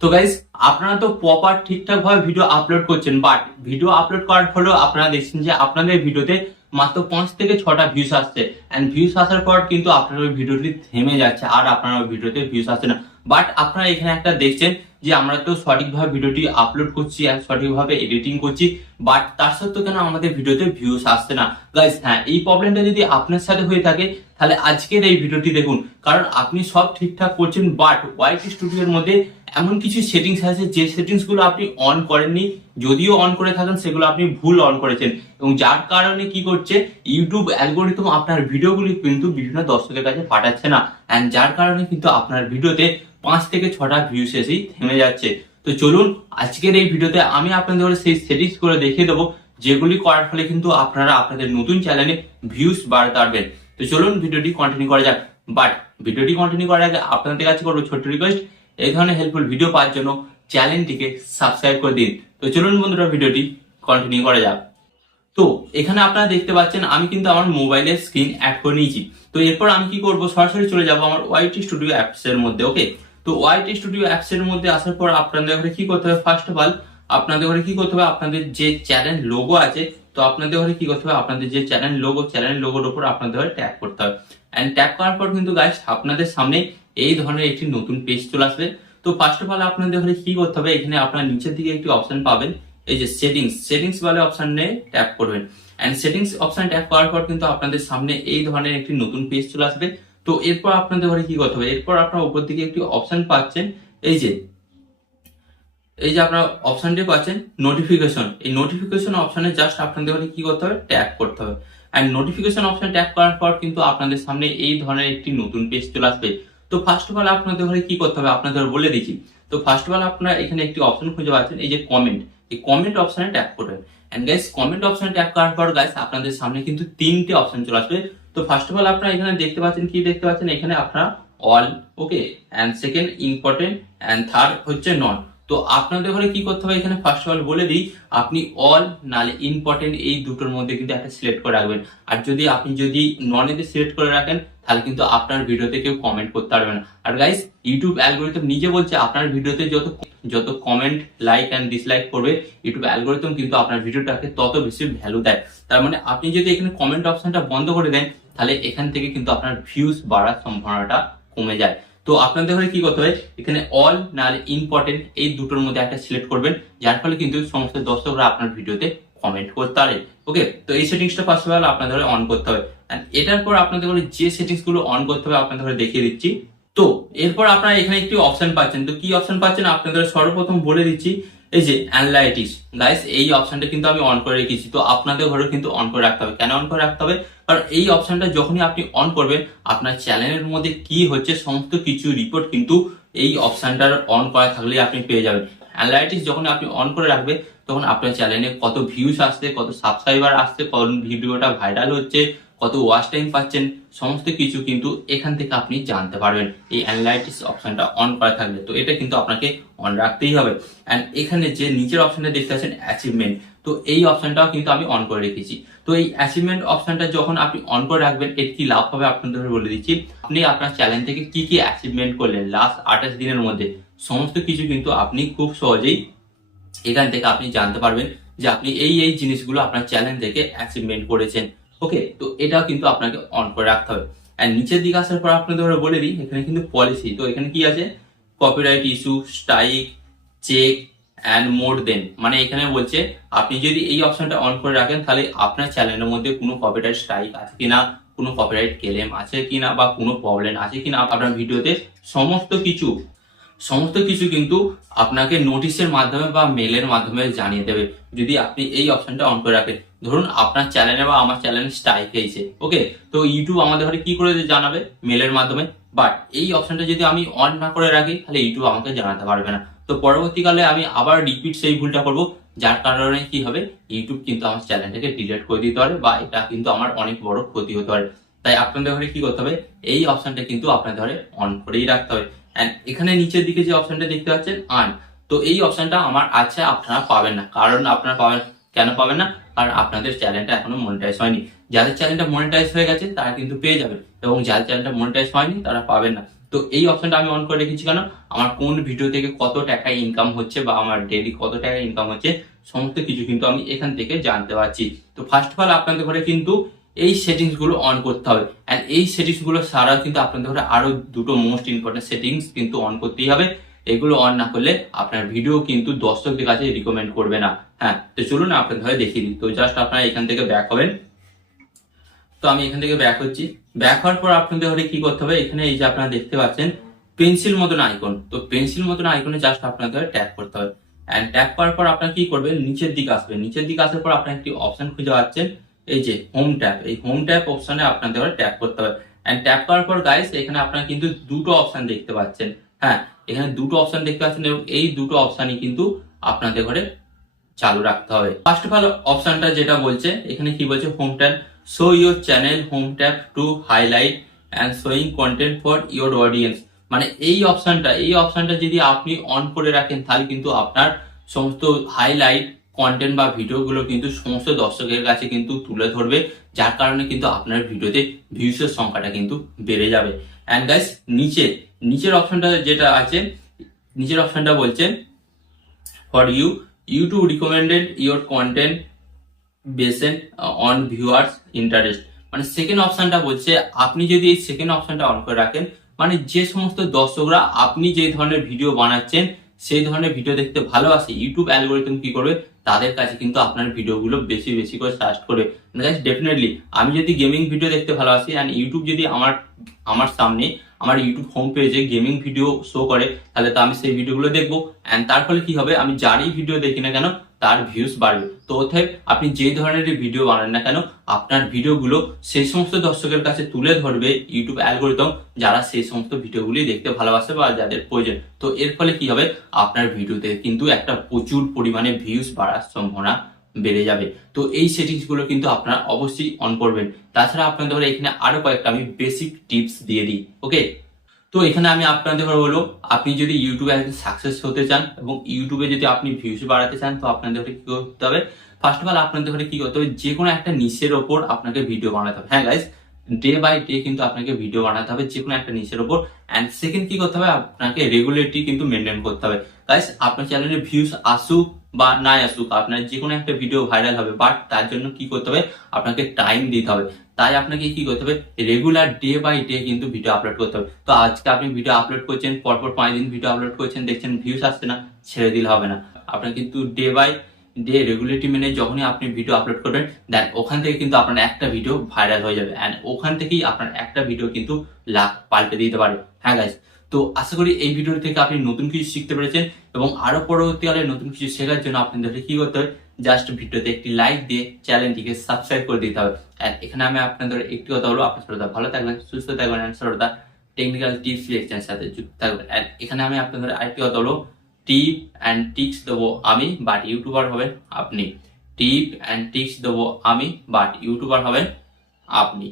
তো গাইস, আপনারা তো প্রপার ঠিকঠাক ভাবে ভিডিও আপলোড করছেন, বাট ভিডিও আপলোড করার ফলেও আপনারা দেখছেন যে আপনাদের ভিডিওতে মাত্র 5 থেকে 6টা ভিউস আসছে। এন্ড ভিউস আসার পর কিন্তু আপনার ওই ভিডিওটি থেমে যাচ্ছে, আর আপনার ওই ভিডিওতে ভিউস আসছে না। বাট আপনারা এখানে একটা দেখছেন যে আমরা তো সঠিকভাবে ভিডিওটি আপলোড করছি আর সঠিকভাবে এডিটিং করছি, বাট তার সত্ত্বেও কেন আমাদের ভিডিওতে ভিউস আসছে না। গাইস, হ্যাঁ, এই প্রবলেমটা যদি আপনার সাথে হয়ে থাকে তাহলে আজকের এই ভিডিওটি দেখুন, কারণ আপনি সব ঠিকঠাক করছেন, বাট ওয়াইটি স্টুডিওর মধ্যে এমন কিছু সেটিংস আছে যে সেটিংস গুলো আপনি অন করেননি, যদিও অন করে থাকেন সেগুলো আপনি ভুল অন করেছেন, এবং যার কারণে কি করছে, ইউটিউব অ্যালগোরিদম আপনার ভিডিওগুলি কিন্তু বিভিন্ন দর্শকের কাছে পাঠাচ্ছে না, এন্ড যার কারণে কিন্তু আপনার ভিডিওতে 5 থেকে 6টা ভিউস এসেই থেমে যাচ্ছে। তো চলুন আজকের এই ভিডিওতে আমি আপনাদের সেই সেটিংস করে দেখিয়ে দেবো, যেগুলি করার ফলে কিন্তু আপনারা আপনাদের নতুন চ্যানেলে ভিউস বাড়াতে পারবেন। তো চলুন ভিডিওটি কন্টিনিউ করা যাক। বাট ভিডিওটি কন্টিনিউ করার আগে আপনাদের কাছে করবো ছোট্ট রিকোয়েস্ট, এই ধরনের হেল্পফুল ভিডিও পাওয়ার জন্য চ্যানেলটিকে সাবস্ক্রাইব করে দিন। তো চলুন বন্ধুরা ভিডিওটি কন্টিনিউ করা যাক। তো এখানে আপনারা দেখতে পাচ্ছেন আমি কিন্তু আমার মোবাইলের স্ক্রিন অ্যাড করে নিয়েছি। তো এরপর আমি কি করব, সরাসরি চলে যাব আমার ওয়াইটি স্টুডিও অ্যাপস এর মধ্যে। ওকে, তো ওয়াইটি স্টুডিও অ্যাপস এর মধ্যে আসার পর আপনাদের ঘরে কি করতে হবে, ফার্স্ট অফ অল আপনাদের ঘরে কি করতে হবে, আপনাদের যে চ্যানেল লোগো আছে, তো আপনাদের ঘরে কি করতে হবে, আপনাদের যে চ্যানেল লোগোর উপর আপনাদের ঘরে ট্যাপ করতে হবে। এন্ড ট্যাপ করার পর কিন্তু গাইস আপনাদের সামনে এই ধরনের একটি নতুন পেজ চলে আসবে। তো ফার্স্ট অফ অল আপনাদের ঘরে কি করতে হবে, এখানে আপনার নিচের দিকে একটি অপশন পাবেন, এই যে সেটিংস বলে অপশনে ট্যাপ করবেন। এন্ড সেটিংস অপশন ট্যাপ করার পর কিন্তু আপনাদের সামনে এই ধরনের একটি নতুন পেজ চলে আসবে। তো এরপর আপনাদের ঘরে কি করতে হবে, এরপর আপনার উপর দিকে একটি অপশন পাচ্ছেন, এই যে আপনার অপশনটি পাচ্ছেন নোটিফিকেশন, এই নোটিফিকেশন অপশনে জাস্ট আপনাদের ঘরে কি করতে হবে, ট্যাপ করতে হবে। এন্ড নোটিফিকেশন অপশন ট্যাপ করার পর কিন্তু আপনাদের সামনে এই ধরনের একটি নতুন পেজ চলে আসবে। তো ফার্স্ট অফ অল আপনাদের ঘরে কি করতে হবে আপনাদের বলে দিচ্ছি। তো ফার্স্ট অফ অল আপনারা এখানে একটি অপশন খুঁজে পাচ্ছেন, এই যে কমেন্ট, এই কমেন্ট অপশনে ট্যাপ করবেন। এন্ড গাইস, কমেন্ট অপশনে ট্যাপ করার পর গাইস আপনাদের সামনে কিন্তু 3টে অপশন চলে আসবে। তো ফার্স্ট অফ অল আপনারা এখানে দেখতে পাচ্ছেন, কি দেখতে পাচ্ছেন, এখানে আপনারা all, okay, and second important, and third হচ্ছে নন। তো আপনাদের ঘরে কি করতে হবে, এখানে ফার্স্ট অফ অল বলে দিই, আপনি অল নালে ইম্পর্টেন্ট এই দুটোর মধ্যে কিন্তু একটা সিলেক্ট করে রাখবেন। আর আপনি যদি নন এতে সিলেক্ট করে রাখেন তাহলে কিন্তু আপনার ভিডিওতে কেউ কমেন্ট করতে পারবে না। আর গাইস, ইউটিউব অ্যালগোরিদম নিজে বলছে আপনার ভিডিওতে যত কমেন্ট, লাইক এন্ড ডিসলাইক করবে, ইউটিউব অ্যালগোরিদম কিন্তু আপনার ভিডিওটাকে তত বেশি ভ্যালু দেয়। তার মানে আপনি যদি এখানে কমেন্ট অপশনটা বন্ধ করে দেন তাহলে এখান থেকে কিন্তু আপনার ভিউজ বাড়ার সম্ভাবনাটা কমে যায়। তো আপনাদের ঘরে কি করতে হবে, এখানে অল নাহলে ইম্পর্টেন্ট এই দুটোর মধ্যে একটা সিলেক্ট করবেন, যার ফলে কিন্তু সমস্ত দর্শকরা আপনার ভিডিওতে কমেন্ট করতে পারে। ওকে, তো এই সেটিংসটা ফার্স্ট অফ অল আপনাদের ঘরে অন করতে হবে। এন্ড এটার পর আপনাদের ঘরে যে সেটিংস গুলো অন করতে হবে আপনাদের ঘরে দেখিয়ে দিচ্ছি। তো এরপর আপনারা এখানে একটি অপশন পাচ্ছেন, তো কি অপশন পাচ্ছেন আপনাদের সর্বপ্রথম বলে দিচ্ছি, এই যে অ্যানালাইটিক্স। গাইস, এই অপশনটা কিন্তু আমি অন করে রেখেছি, তো আপনাদের ঘরে কিন্তু অন করে রাখতে হবে। কেন অন করে রাখতে হবে, কারণ এই অপশনটা যখনই আপনি অন করবেন আপনার চ্যানেলের মধ্যে কি হচ্ছে সমস্ত কিছু রিপোর্ট কিন্তু এই অপশনটার অন করা থাকলে আপনি পেয়ে যাবেন। অ্যানালাইটিক্স যখন আপনি অন করে রাখবে তখন আপনার চ্যানেলে কত ভিউস আসছে, কত সাবস্ক্রাইবার আসছে, কোন ভিডিওটা ভাইরাল হচ্ছে, কত ওয়াচ টাইম পাচ্ছেন, সমস্ত কিছু কিন্তু এখান থেকে আপনি জানতে পারবেন এই অ্যানালাইটিক্স অপশনটা অন করা থাকলে। তো এটা কিন্তু আপনাকে অন রাখতেই হবে। এন্ড এখানে যে নিচের অপশনটা দেখতে পাচ্ছেন অ্যাচিভমেন্ট, তো এই অপশনটাও কিন্তু আমি অন করে রেখেছি। তো এই অ্যাচিভমেন্ট অপশনটা যখন আপনি অন করে রাখবেন এর কি লাভ হবে আপনাদের বলে দিচ্ছি। আপনি আপনার চ্যানেল থেকে কি কি অ্যাচিভমেন্ট করলেন লাস্ট 28 দিনের মধ্যে, সমস্ত কিছু কিন্তু আপনি খুব সহজেই এখান থেকে আপনি জানতে পারবেন যে আপনি এই জিনিসগুলো আপনার চ্যানেল থেকে অ্যাচিভমেন্ট করেছেন। ওকে, তো এটাও কিন্তু আপনাকে অন করে রাখতে হবে। আর নিচের দিকে আসার পর আপনাদের বলে দিই, এখানে কিন্তু পলিসি, তো এখানে কি আছে, copyright issue, strike, check and more than, মানে এখানে বলছে আপনি যদি এই অপশনটা অন করে রাখেন তাহলে আপনার চ্যানেলের মধ্যে কোনো কপিরাইট স্ট্রাইক আছে কিনা, কোনো কপিরাইট ক্লেম আছে কিনা, বা কোনো প্রবলেম আছে কিনা আপনার ভিডিওতে, সমস্ত কিছু কিন্তু আপনাকে নোটিশের মাধ্যমে বা মেলের মাধ্যমে জানিয়ে দেবে যদি আপনি এই অপশনটা অন করে রাখেন। ধরুন আপনার চ্যানেলে বা আমার চ্যানেলে স্ট্রাইক হয়েছে, ওকে, তো ইউটিউব আমাদের ঘরে কি করে জানাবে, মেলের মাধ্যমে। বাট এই অপশনটা যদি আমি অন না করে রাখি তাহলে ইউটিউব আমাকে জানাতে পারবে না। তো পরবর্তীকালে আমি আবার রিপিট সেই ভুলটা করব, যার কারণে কি হবে, ইউটিউব কিন্তু আমার চ্যানেলটাকে ডিলিট করে দিতে পারে, বা এটা কিন্তু আমার অনেক বড় ক্ষতি হতে পারে। তাই আপনাদের ঘরে কি করতে হবে, এই অপশনটা কিন্তু আপনাদের ঘরে অন করেই রাখতে হবে। এন্ড এখানে নিচের দিকে যে অপশনটা দেখতে পাচ্ছেন আর্ন, তো এই অপশনটা আমার আছে, আপনারা পাবেন না। কারণ আপনারা পাবেন, কেন পাবেন না, কারণ আপনাদের চ্যানেলটা এখনো মনিটাইজ হয়নি। যাদের চ্যানেলটা মনিটাইজ হয়ে গেছে তারা কিন্তু পেয়ে যাবে, এবং যাদের চ্যানেলটা মনিটাইজ হয়নি তারা পাবেন না। তো এই অপশনটা আমি অন করে রেখেছি কেন, আমার কোন ভিডিও থেকে কত টাকা ইনকাম হচ্ছে বা আমার ডেইলি কত টাকা ইনকাম হচ্ছে সমস্ত কিছু কিন্তু আমি এখান থেকে জানতে পারছি। তো ফার্স্ট অফ অল আপনাদের ঘরে কিন্তু এই সেটিংস গুলো অন করতে হবে, এন্ড এই সেটিংস গুলো ছাড়াও কিন্তু আপনাদের ঘরে আরো দুটো মোস্ট ইম্পর্টেন্ট সেটিংস কিন্তু অন করতেই হবে। এগুলো অন না করলে আপনার ভিডিও কিন্তু দর্শকদের কাছে রিকমেন্ড করবে না। হ্যাঁ, তো চলুন আপনাদের ঘরে দেখিয়ে দিই। তো জাস্ট আপনারা এখান থেকে ব্যাক হবেন। তো আমি এখান থেকে ব্যাক হচ্ছি। ব্যাক হওয়ার পর আপনাদের ঘরে কি করতে হবে, এখানে এই যে আপনারা দেখতে পাচ্ছেন পেন্সিল মতন আইকন, তো পেন্সিল মতন আইকনে জাস্ট আপনাদের ট্যাপ করতে হবে। এন্ড ট্যাপ করার পর আপনারা কি করবেন, নিচের দিকে আসবেন। নিচের দিকে আসার পর আপনার একটি অপশন খুঁজে পাচ্ছেন, এই যে হোম ট্যাপ, এই হোম ট্যাপ অপশনে আপনাদের ঘরে ট্যাপ করতে হবে। এন্ড ট্যাপ করার পর গাইস এখানে আপনারা কিন্তু দুটো অপশন দেখতে পাচ্ছেন। হ্যাঁ, এখানে দুটো অপশন দেখতে পাচ্ছেন এবং এই দুটো অপশনই কিন্তু আপনাদের ঘরে চালু রাখতে হবে। ফার্স্ট অফ অল অপশনটা যেটা বলছে, এখানে কি বলছে, home tab show your channel home tab to highlight and showing content for your audience. মানে এই অপশনটা যদি আপনি অন করে রাখেন তাহলে কিন্তু আপনার সমস্ত হাইলাইট কন্টেন্ট বা ভিডিও গুলো কিন্তু সমস্ত দর্শকের কাছে কিন্তু তুলে ধরবে, যার কারণে কিন্তু আপনার ভিডিওতে ভিউসের সংখ্যাটা কিন্তু বেড়ে যাবে। এন্ড গাইস নিচের অপশনটা যেটা আছে, নিচের অপশনটা বলছে for you to recommended your content based on viewers interest. মানে সেকেন্ড অপশনটা বলছে আপনি যদি এই সেকেন্ড অপশনটা অন করে রাখেন, মানে যে সমস্ত দর্শকরা আপনি যে ধরনের ভিডিও বানাচ্ছেন সেই ধরনের ভিডিও দেখতে ভালোবাসে, ইউটিউব অ্যালগোরিদম কি করবে, তাদের কাছে কিন্তু আপনার ভিডিওগুলো বেশি বেশি করে সার্চ করবে। ডেফিনেটলি আমি যদি গেমিং ভিডিও দেখতে ভালোবাসি এন্ড ইউটিউব যদি আমার সামনে আমার ইউটিউব হোম পেজে গেমিং ভিডিও শো করে, তাহলে তো আমি সেই ভিডিওগুলো দেখবো। এন্ড তার ফলে কি হবে, আমি যারই ভিডিও দেখি না কেন তার ভিউজ বাড়বে। তো অতএব আপনি যে ধরনের ভিডিও বানান না কেন, আপনার ভিডিওগুলো সেই সমস্ত দর্শকের কাছে তুলে ধরবে ইউটিউব অ্যালগোরিদম যারা সেই সমস্ত ভিডিওগুলি দেখতে ভালোবাসে বা যাদের প্রয়োজন। তো এর ফলে কি হবে, আপনার ভিডিওতে কিন্তু একটা প্রচুর পরিমাণে ভিউজ বাড়ার সম্ভাবনা বেড়ে যাবে। তো এই সেটিংস গুলো কিন্তু আপনারা অবশ্যই অন করবেন। তাছাড়া আপনাদের এখানে আরো কয়েকটা আমি বেসিক টিপস দিয়ে দিই। ওকে, তো এখানে আমি আপনাদের বলবো, আপনি যদি ইউটিউবে একদিন সাকসেস হতে চান এবং ইউটিউবে যদি আপনি ভিউজ বাড়াতে চান, তো আপনাদের কি করতে হবে, ফার্স্ট অফ অল আপনাদের কি করতে হবে, যে কোনো একটা নিশের ওপর আপনাকে ভিডিও বানাতে হবে। হ্যাঁ গাইস, ডে বাই ডে কিন্তু আপনাকে ভিডিও বানাতে হবে যে কোনো একটা নিশের ওপর। এন্ড সেকেন্ড কি করতে হবে, আপনাকে রেগুলারিটি কিন্তু মেনটেন করতে হবে। গাইস, আপনার চ্যানেলে ভিউজ আসুক বা নাই আসুক, আপনার যে কোনো একটা ভিডিও ভাইরাল হবে, বাট তার জন্য কি করতে হবে, আপনাকে টাইম দিতে হবে। তাই আপনাকে কি করতে হবে, রেগুলার ডে বাই ডে কিন্তু ভিডিও আপলোড করতে হবে। তো আজকে আপনি ভিডিও আপলোড করছেন, পরপর 5 দিন ভিডিও আপলোড করছেন, দেখছেন ভিউস আসছে না, ছেড়ে দিলে হবে না। আপনার কিন্তু ডে বাই ডে রেগুলারিটি মেনে যখনই আপনি ভিডিও আপলোড করবেন, দেন ওখান থেকে কিন্তু আপনার একটা ভিডিও ভাইরাল হয়ে যাবে এন্ড ওখান থেকেই আপনার একটা ভিডিও কিন্তু লাখ পাল্টে দিতে পারে। হ্যাঁ গাইস, তো আশা করি এই ভিডিও থেকে আপনি নতুন কিছু শিখতে পেরেছেন এবং আরো পরবর্তীকালে নতুন কিছু শেখার জন্য আপনাদের কি করতে হবে, জাস্ট ভিডিওতে একটি লাইক দিয়ে চ্যানেলটিকে সাবস্ক্রাইব করে দিতে হবে। আর এখানে আমি আপনাদের একটি কথা বলবো, আপনার সর্বদা ভালো থাকবেন, সুস্থ থাকবেন এন্ড সর্বদা টেকনিক্যাল টিপস লেকচারের সাথে যুক্ত থাকবেন। আর এখানে আমি আপনাদের আরেকটি কথা বলবো, টিপ অ্যান্ড টিক্স দেবো আমি, বাট ইউটিউবার হবেন আপনি। টিপ অ্যান্ড টিক্স দেবো আমি, বাট ইউটিউবার হবেন আপনি।